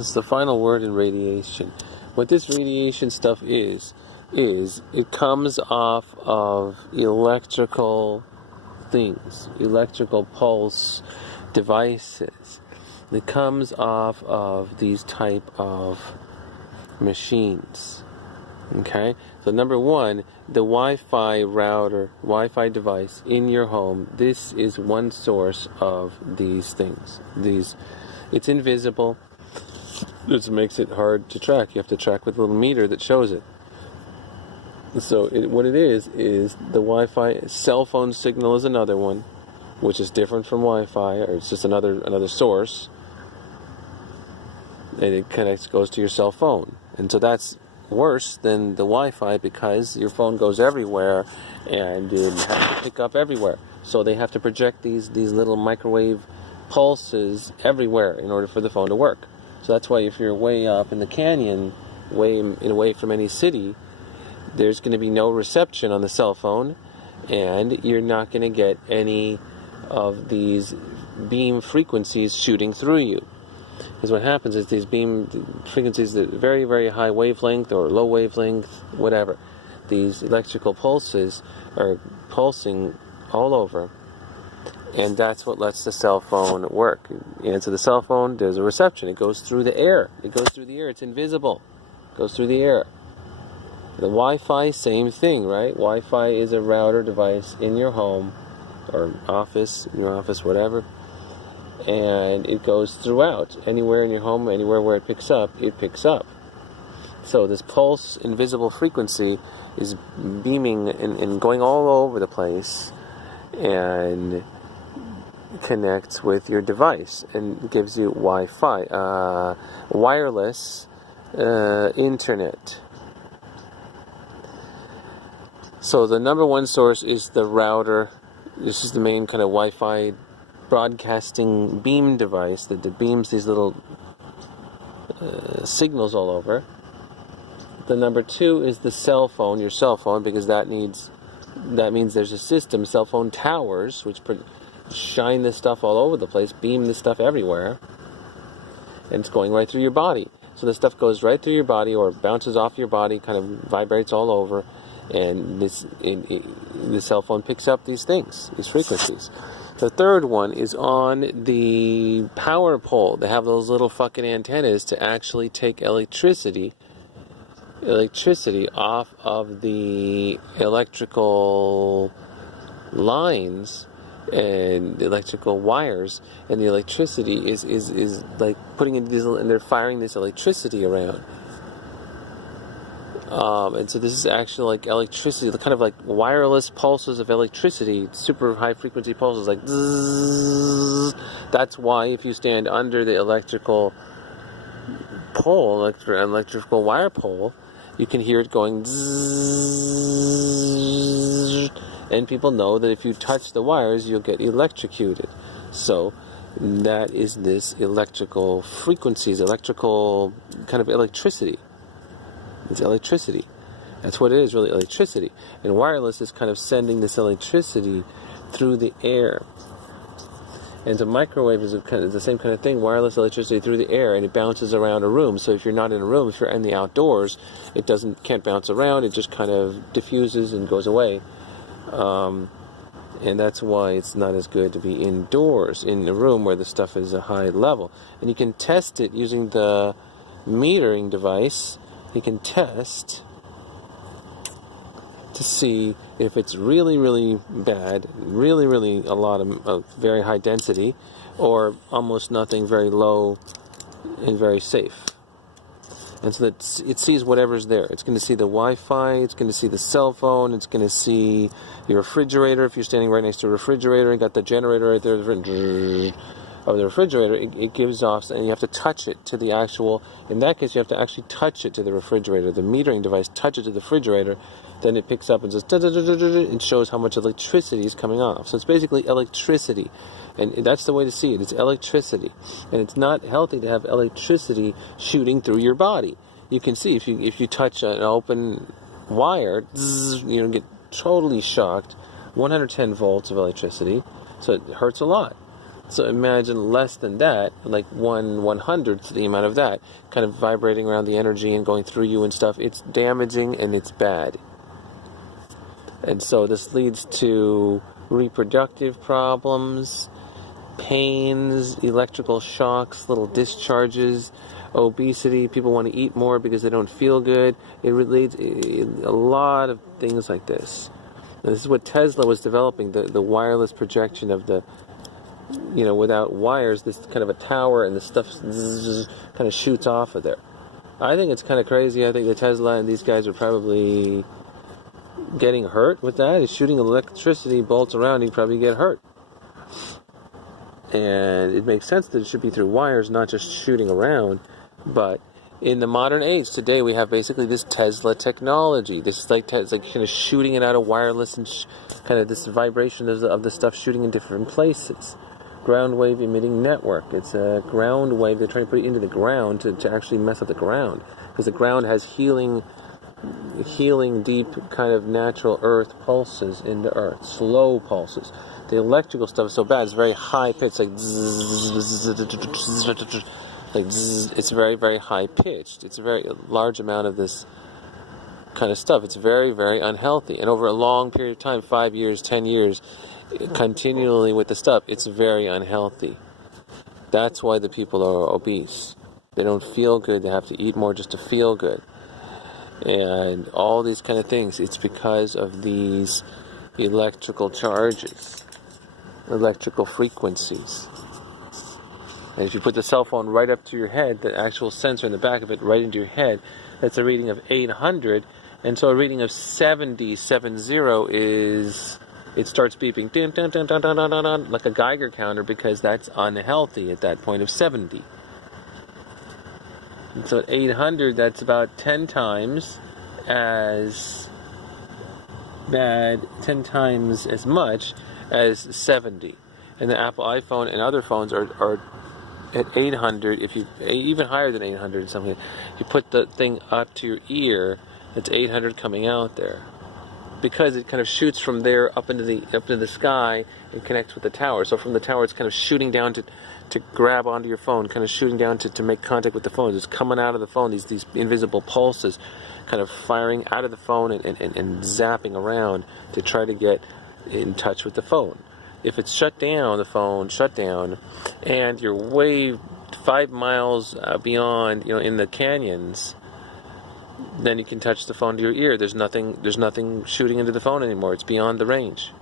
It's the final word in radiation. What this radiation stuff is it comes off of electrical things, electrical pulse devices. It comes off of these type of machines. Okay? So number one, the Wi-Fi router, Wi-Fi device in your home, this is one source of these things. It's invisible. This makes it hard to track. You have to track with a little meter that shows it. So what it is the Wi-Fi cell phone signal is another one, which is different from Wi-Fi, or it's just another source, and it goes to your cell phone. And so that's worse than the Wi-Fi because your phone goes everywhere and it has to pick up everywhere. So they have to project these little microwave pulses everywhere in order for the phone to work. So that's why if you're way up in the canyon, away from any city, there's going to be no reception on the cell phone, and you're not going to get any of these beam frequencies shooting through you. Because what happens is these beam frequencies, that very, very high wavelength or low wavelength, whatever, these electrical pulses are pulsing all over. And that's what lets the cell phone work. You answer the cell phone, there's a reception. It goes through the air. It's invisible. It goes through the air. The Wi-Fi, same thing, right? Wi-Fi is a router device in your home or office, whatever. And it goes throughout. Anywhere in your home, anywhere where it picks up. So this pulse, invisible frequency is beaming and going all over the place and connects with your device and gives you Wi-Fi, wireless internet. So the number one source is the router. This is the main kind of Wi-Fi broadcasting beam device that beams these little signals all over. The number two is the cell phone, your cell phone, because that means there's a system, cell phone towers, which shine this stuff all over the place, beam this stuff everywhere, and it's going right through your body. So the stuff goes right through your body or bounces off your body, kind of vibrates all over, and the cell phone picks up these things, these frequencies. The third one is on the power pole. They have those little fucking antennas to actually take electricity off of the electrical lines and the electrical wires, and the electricity is like putting in diesel, and they're firing this electricity around. And so this is actually like electricity, kind of like wireless pulses of electricity, super high frequency pulses, like zzz. That's why if you stand under the electrical pole, electrical wire pole, you can hear it going zzz. And people know that if you touch the wires, you'll get electrocuted. So that is this electrical frequencies, electrical kind of electricity. It's electricity. That's what it is, really, electricity. And wireless is kind of sending this electricity through the air. And the microwave is the same kind of thing, wireless electricity through the air, and it bounces around a room. So if you're not in a room, if you're in the outdoors, it can't bounce around, it just kind of diffuses and goes away. And that's why it's not as good to be indoors, in a room where the stuff is a high level. And you can test it using the metering device. You can test to see if it's really, really bad, really, really a lot of very high density, or almost nothing, very low and very safe. And so that it sees whatever's there. It's going to see the Wi-Fi, it's going to see the cell phone, it's going to see your refrigerator. If you're standing right next to a refrigerator and got the generator right there of the refrigerator, it gives off, and you have to touch it to the actual, in that case you have to actually touch it to the refrigerator, the metering device, touch it to the refrigerator, then it picks up and says, and shows how much electricity is coming off. So it's basically electricity, and that's the way to see it. It's electricity, and it's not healthy to have electricity shooting through your body. You can see if you touch an open wire, you get totally shocked. 110 volts of electricity, so it hurts a lot. So imagine less than that, like 1/100th the amount of that, kind of vibrating around the energy and going through you and stuff. It's damaging and it's bad. And so this leads to reproductive problems, pains, electrical shocks, little discharges, obesity. People want to eat more because they don't feel good. It leads a lot of things like this. And this is what Tesla was developing, the wireless projection of the, without wires, this kind of a tower, and the stuff kind of shoots off of there. I think it's kind of crazy. I think the Tesla and these guys are probably getting hurt with that. It's shooting electricity bolts around, you probably get hurt. And it makes sense that it should be through wires, not just shooting around. But in the modern age today, we have basically this Tesla technology. This is like kind of shooting it out of wireless and kind of this vibration of the stuff shooting in different places. Ground wave emitting network. It's a ground wave. They're trying to put it into the ground to actually mess up the ground, because the ground has healing deep kind of natural earth pulses into earth, slow pulses. The electrical stuff is so bad, it's very high pitched, like it's very, very high pitched. It's a very large amount of this kind of stuff. It's very, very unhealthy, and over a long period of time, 5 years, 10 years, continually with the stuff, it's very unhealthy. That's why the people are obese. They don't feel good. They have to eat more just to feel good. And all these kind of things, it's because of these electrical charges, electrical frequencies. And if you put the cell phone right up to your head, the actual sensor in the back of it right into your head, that's a reading of 800, and so a reading of 70 is, it starts beeping, dun, dun, dun, dun, dun, dun, dun, dun, like a Geiger counter, because that's unhealthy at that point of 70. And so at 800, that's about 10 times as bad, 10 times as much as 70. And the Apple iPhone and other phones are at 800, if you even higher than 800 something. You put the thing up to your ear, it's 800 coming out there, because it kind of shoots from there up into the sky and connects with the tower. So from the tower, it's kind of shooting down to grab onto your phone, kind of shooting down to make contact with the phone. It's coming out of the phone, these invisible pulses kind of firing out of the phone and zapping around to try to get in touch with the phone. If it's shut down, the phone shut down, and you're way 5 miles beyond, in the canyons, then you can touch the phone to your ear. There's nothing shooting into the phone anymore. It's beyond the range.